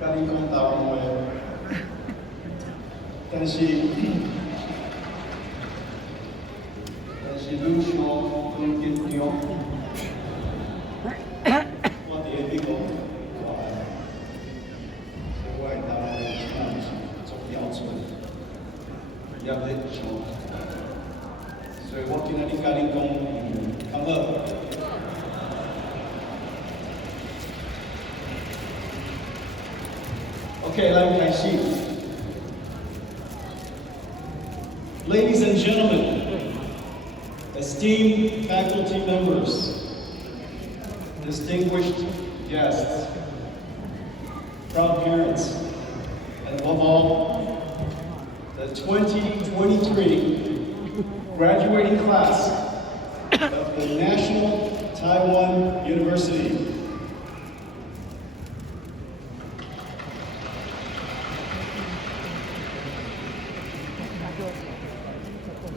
甲你讲台湾话，但是愈想愈紧张。我伫咧美国大汉，所以我的台湾话听是足标准，也咧上，所以我今仔日甲你讲，刚好。Okay, let me see. Ladies and gentlemen, esteemed faculty members, distinguished guests, proud parents, and above all, the 2023 graduating class of the National Taiwan University.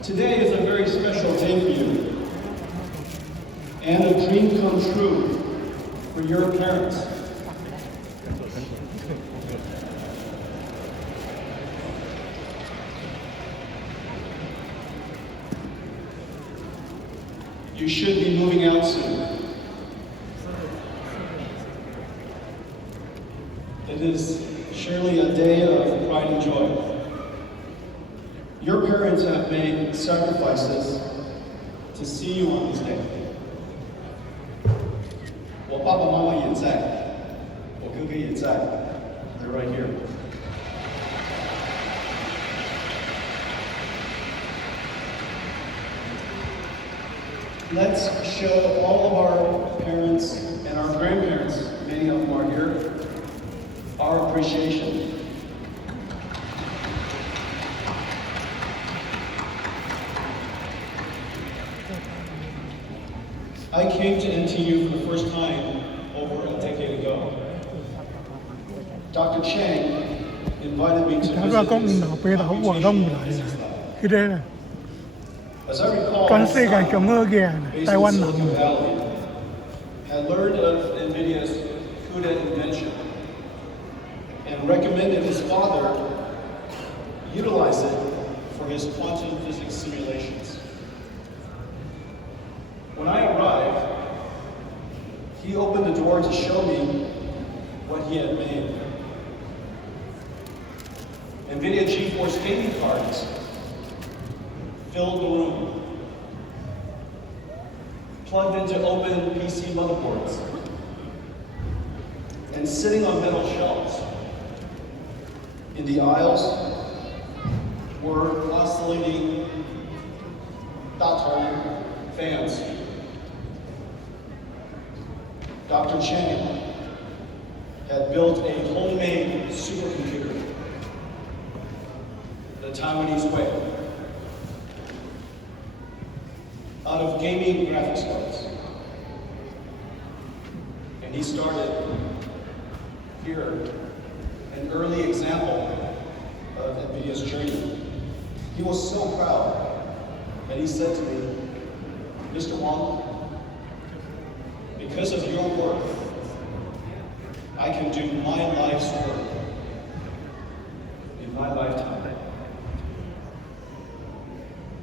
Today is a very special day for you, and a dream come true for your parents. You should be moving out soon. It is surely a day of pride and joy. Your parents have made sacrifices to see you on this day. 我爸爸妈妈也在，我哥哥也在。They're right here. Let's show all of our parents and our grandparents, many of them are here, our appreciation. I came to NTU for the first time over a decade ago. Dr. Chang invited me to visit his As I recall, Silicon Valley had learned of NVIDIA's CUDA invention and recommended his father utilize it for his quantum physics simulations. When I arrived, he opened the door to show me what he had made. NVIDIA GeForce gaming cards filled the room, plugged into open PC motherboards, and sitting on metal shelves. In the aisles were oscillating Daton fans. Dr. Chang had built a homemade supercomputer the Taiwanese way, out of gaming graphics cards. And he started here, an early example of NVIDIA's journey. He was so proud that he said to me, Mr. Wang, because of your work, I can do my life's work in my lifetime.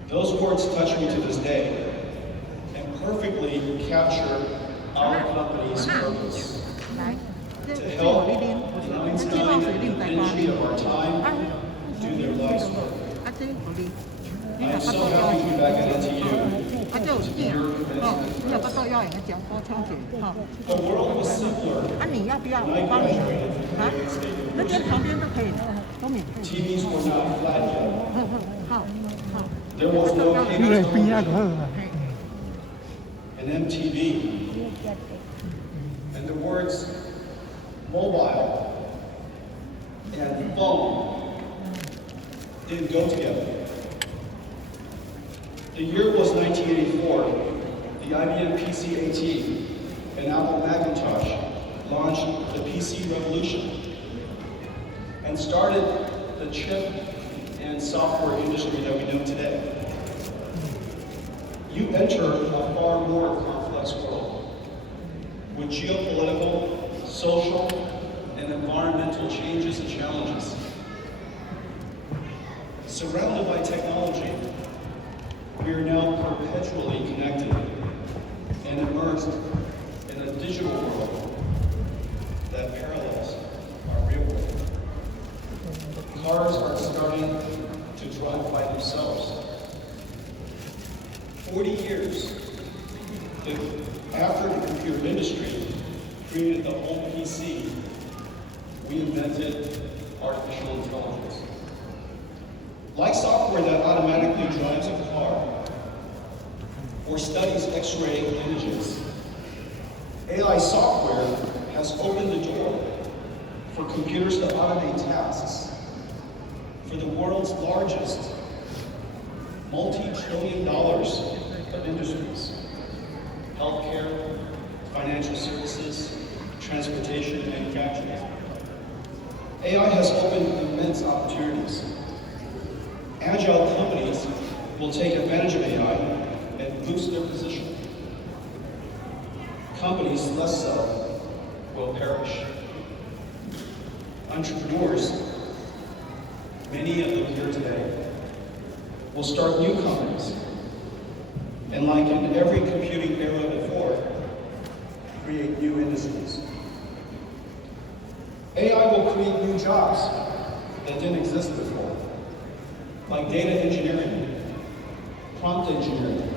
Those words touch me to this day and perfectly capture our company's purpose to help the Einstein and Da Vinci of our time do their life's work. I am so happy to be back at NTU. The world was simpler when I graduated from the TVs were not flat yet. There was no cable television, an MTV, and the words mobile and phone didn't go together. The year was 1984. The IBM PC-AT and Apple Macintosh launched the PC revolution and started the chip and software industry that we know today. you enter a far more complex world with geopolitical, social, and environmental changes and challenges. Surrounded by technology, we are now perpetually connected and immersed in a digital world that parallels our real world. Cars are starting to drive by themselves. 40 years after the computer industry created the home PC, we invented artificial intelligence. Like software that automatically drives a car or studies X-ray images, AI software has opened the door for computers to automate tasks for the world's largest multi-trillion dollars of industries: healthcare, financial services, transportation, and manufacturing. AI has opened immense opportunities. Agile companies will take advantage of AI and boost their position. Companies less so will perish. Entrepreneurs, many of them here today, will start new companies. And like in every computing era before, create new industries. AI will create new jobs that didn't exist before, like data engineering, prompt engineering,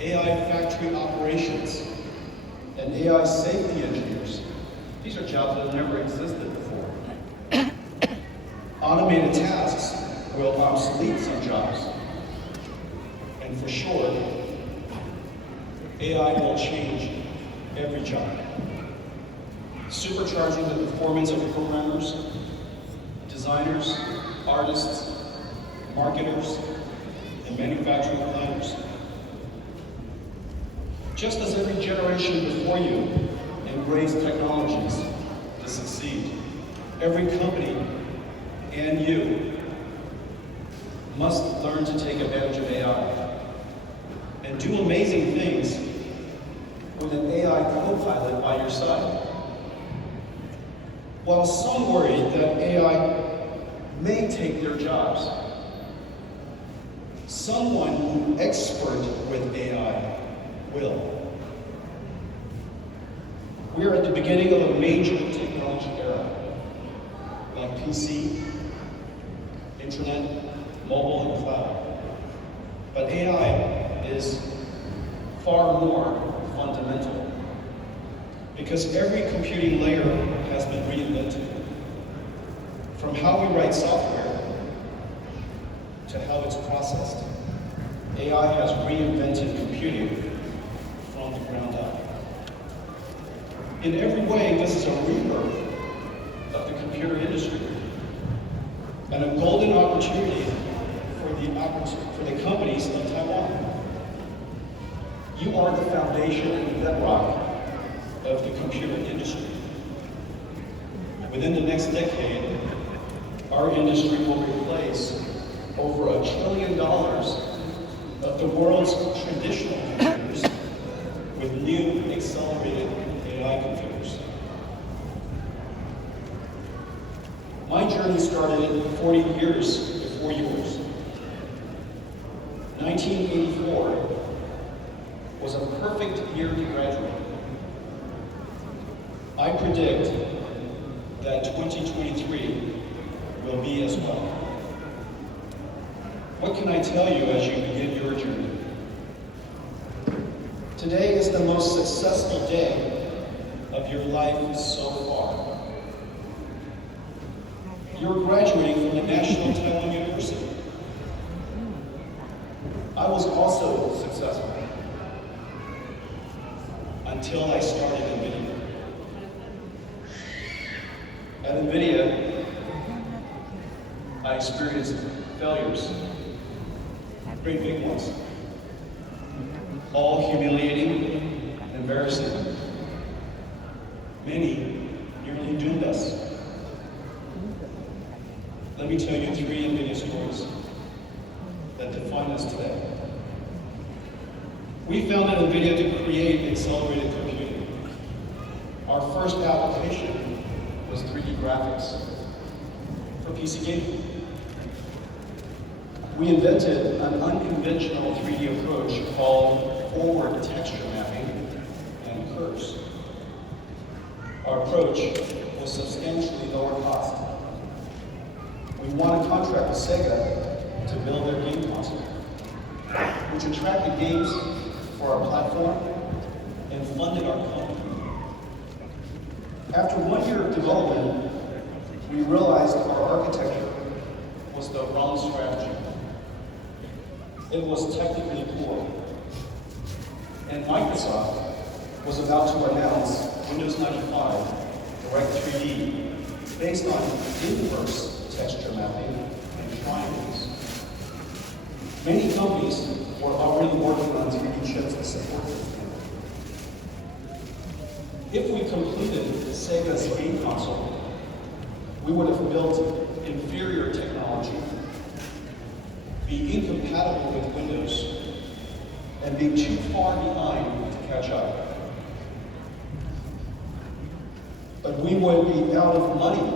AI factory operations, and AI safety engineers. These are jobs that have never existed before. Automated tasks will obsolete some jobs. And for sure, AI will change every job, supercharging the performance of programmers, designers, artists, marketers, and manufacturing planners. Just as every generation before you embraced technologies to succeed, every company and you must learn to take advantage of AI and do amazing things with an AI co-pilot by your side. While some worry that AI may take their jobs, someone who is expert with AI will. We are at the beginning of a major technology era, like PC, internet, mobile, and cloud. But AI is far more fundamental because every computing layer has been reinvented. From how we write software to how it's processed, AI has reinvented computing from the ground up. In every way, this is a rebirth of the computer industry and a golden opportunity for the companies of Taiwan. You are the foundation and the bedrock of the computer industry. Within the next decade, our industry will replace over $1 trillion of the world's traditional computers with new accelerated AI computers. My journey started 40 years before yours. 1984 was a perfect year to graduate. I predict that 2023 will be as well. What can I tell you as you begin your journey? Today is the most successful day of your life so far. You're graduating from the National Taiwan University. I was also successful until I started NVIDIA. At NVIDIA, I experienced failures, great big ones, all humiliating, embarrassing. Many nearly doomed us. Let me tell you 3 NVIDIA stories that define us today. We founded NVIDIA to create accelerated computing. Our first application was 3D graphics for PC gaming. We invented an unconventional 3D approach called forward texture mapping and curves. Our approach was substantially lower cost. We won a contract with Sega to build their game console, which attracted games for our platform and funded our company. After 1 year of development, we realized our architecture was the wrong strategy. It was technically poor. And Microsoft was about to announce Windows 95 Direct 3D based on inverse texture mapping and triangles. Many companies were already working on 3D chips to support this. If we completed Sega's game console, we would have built inferior technology, be incompatible with Windows, and be too far behind to catch up. But we would be out of money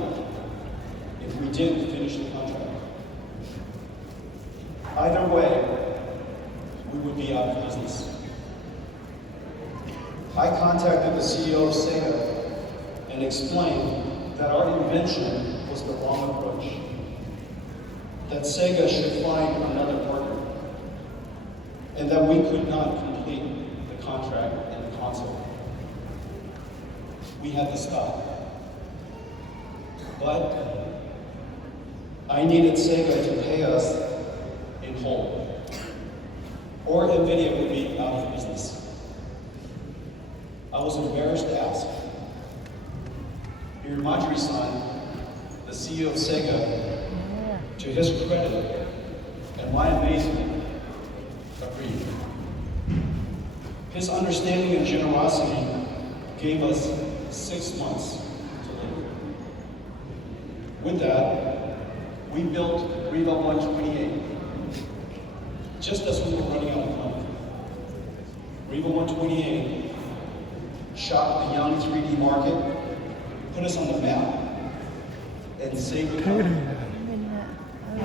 if we didn't finish the contract. Either way, we would be out of business. I contacted the CEO of Sega and explained that our invention was the wrong approach, that Sega should find another partner, and that we could not complete the contract and the console. We had to stop. But I needed Sega to pay us in whole, or NVIDIA would be out of business. I was embarrassed to ask. Hiromaji-san, the CEO of Sega, to his credit and my amazement, agreed. His understanding and generosity gave us 6 months to live. With that, we built Riva 128, just as we were running out of money. Riva 128 shocked the young 3D market, put us on the map, and saved the company.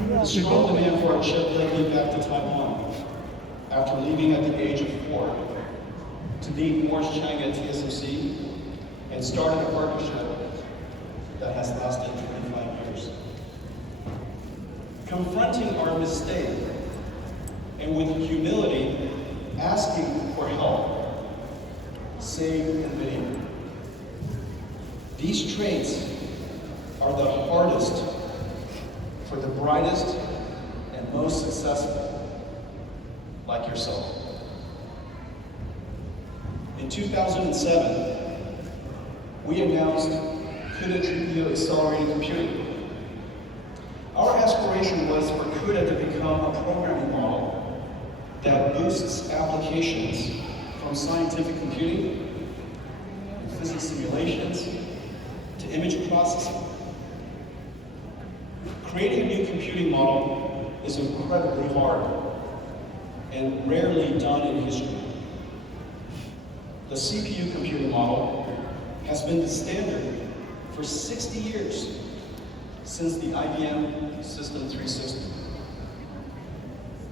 The strong demand for our chip led me back to Taiwan after leaving at the age of 4 to meet Morris Chang at TSMC and started a partnership that has lasted 25 years. Confronting our mistake and with humility asking for help saved NVIDIA. These traits are the hardest for the brightest and most successful, like yourself. In 2007, we announced CUDA GPU accelerated computing. Our aspiration was for CUDA to become a programming model that boosts applications from scientific computing and physics simulations to image processing. Creating a new computing model is incredibly hard and rarely done in history. The CPU computing model has been the standard for 60 years, since the IBM System 360.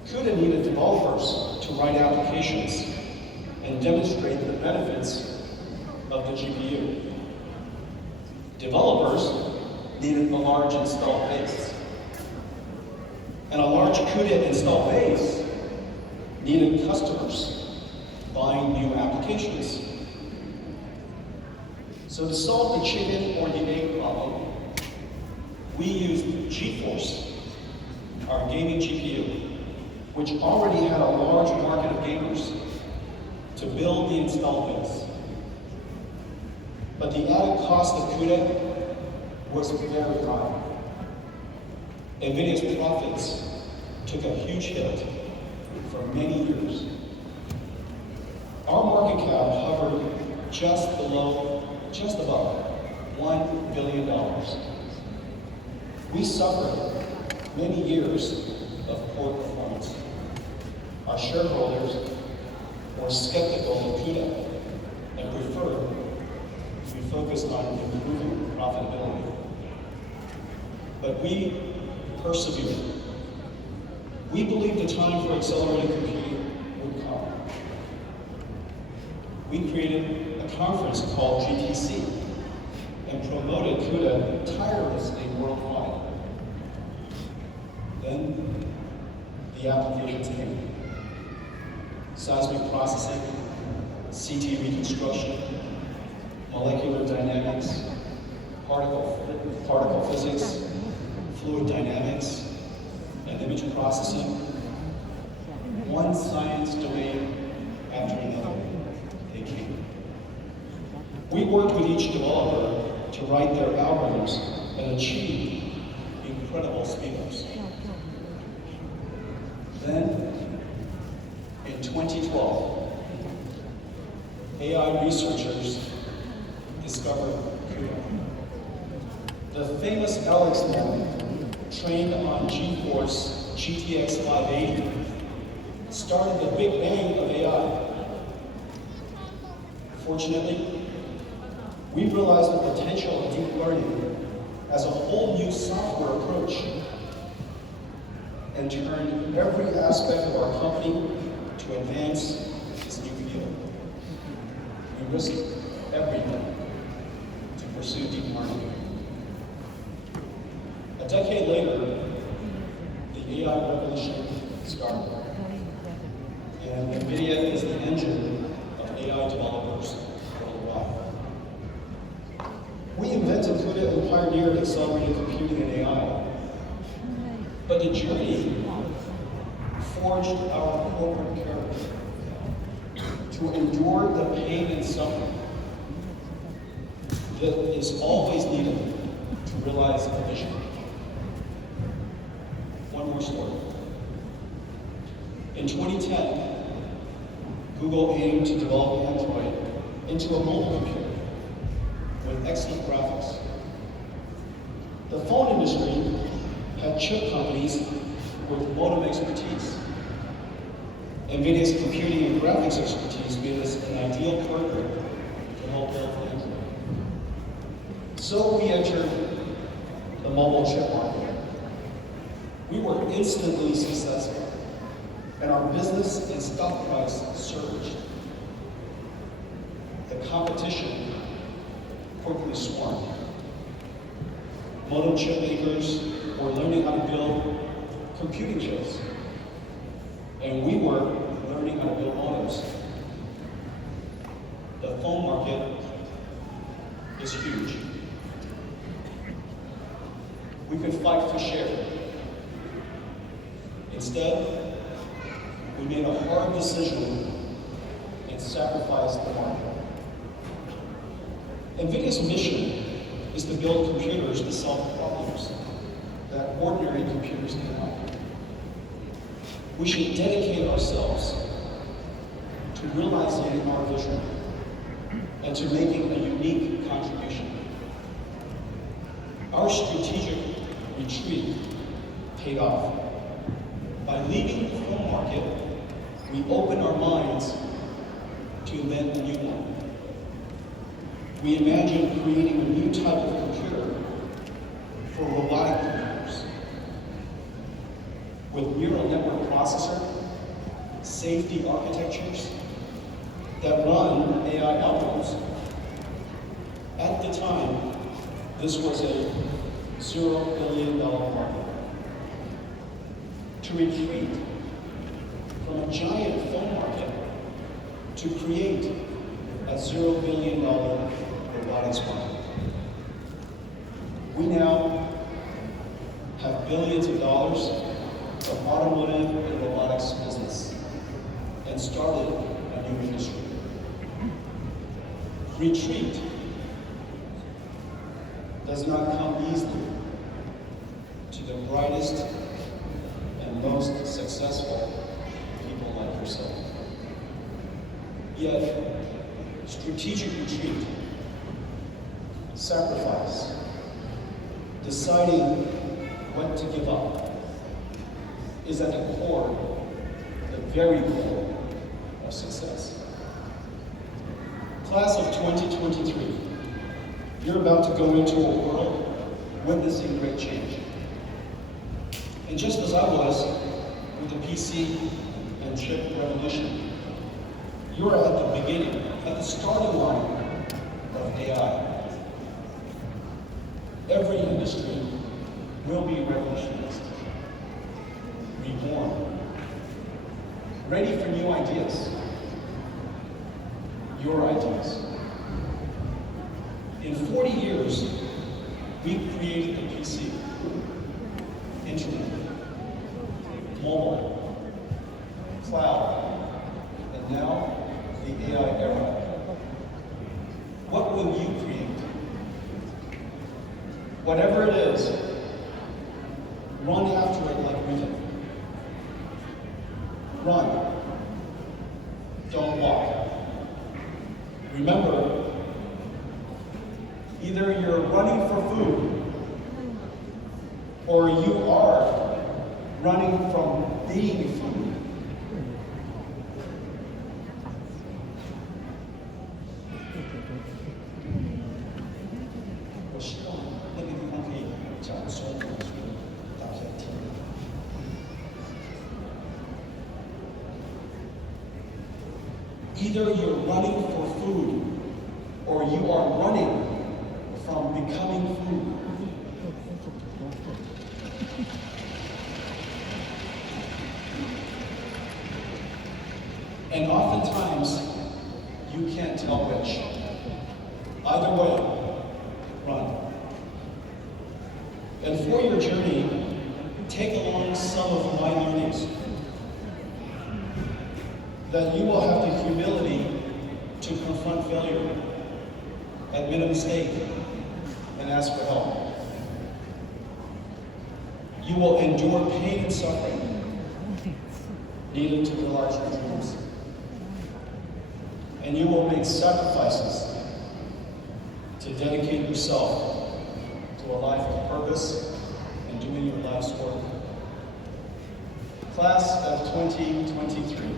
CUDA needed developers to write applications and demonstrate the benefits of the GPU. Developers needed a large installed base. And a large CUDA installed base needed customers buying new applications. So to solve the chicken or the egg problem, we used GeForce, our gaming GPU, which already had a large market of gamers, to build the installed base. But the added cost of CUDA was very high. NVIDIA's profits took a huge hit for many years. Our market cap hovered just above $1 billion. We suffered many years of poor performance. Our shareholders or skeptical of CUDA and prefer to be focused on improving profitability. But we persevere. We believe the time for accelerated computing would come. We created a conference called GTC and promoted CUDA tirelessly worldwide. Then the applications came. Seismic processing, CT reconstruction, molecular dynamics, particle physics, fluid dynamics, and image processing. One science domain after another, they came. We worked with each developer to write their algorithms and achieve incredible speedups. Then, in 2012, AI researchers discovered CUDA. The famous Alex model, trained on GeForce GTX 580, started the big bang of AI. Fortunately, we realized the potential of deep learning as a whole new software approach and turned every aspect of our company to advance this new field. We risked everything to pursue deep learning. A decade later, the AI revolution started. And NVIDIA is the engine of AI developers worldwide. We invented CUDA and pioneered accelerated computing and AI. But the journey forged our corporate character to endure the pain and suffering that is always needed to realize a vision. One more story. In 2010, Google aimed to develop Android into a mobile computer with excellent graphics. The phone industry had chip companies with modem expertise. NVIDIA's computing and graphics expertise made us an ideal partner to help build Android. So we entered the mobile chip market. We were instantly successful, and our business and stock price surged. The competition quickly swarmed. Modem chip makers were learning how to build computing chips, and we were learning how to build modems. The phone market is huge. We could fight for share. Instead, we made a hard decision and sacrificed the market. NVIDIA's mission is to build computers to solve problems that ordinary computers cannot. We should dedicate ourselves to realizing our vision and to making a unique contribution. Our strategic retreat paid off. By leaving the phone market, we opened our minds to invent a new one. We imagined creating a new type of computer for robotic computers with neural network processor, safety architectures that run AI algorithms. At the time, this was a $0 billion market. To retreat from a giant phone market to create a $0 billion robotics market. We now have billions of dollars of automotive and robotics business and started a new industry. Retreat does not come easily to the brightest and most successful people like yourself. Yet, strategic retreat, sacrifice, deciding what to give up, is at the core, the very core of success. Class of 2023, you're about to go into a world witnessing great change. And just as I was with the PC and chip revolution, you're at the beginning, at the starting line of AI. Every industry will be revolutionized, reborn, ready for new ideas, your ideas. In 40 years, we created the PC, internet, mobile, cloud, and now the AI era. What will you create? Whatever it is, run after it like we did. Run. Don't walk. Remember, either you're running for food, or you are running from being food. Either you're running for food, or you are running from becoming food. And oftentimes, you can't tell which. Either way, run. And for your journey, take along some of my learnings. That you will have the humility to confront failure, admit a mistake, and ask for help. You will endure pain and suffering needed to realize your dreams. And you will make sacrifices to dedicate yourself to a life of purpose and doing your life's work. Class of 2023.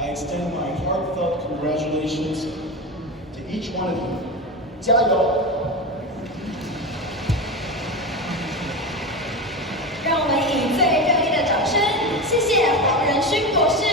I extend my heartfelt congratulations to each one of you. 加油！让我们以最热烈的掌声，谢谢黄仁勋博士。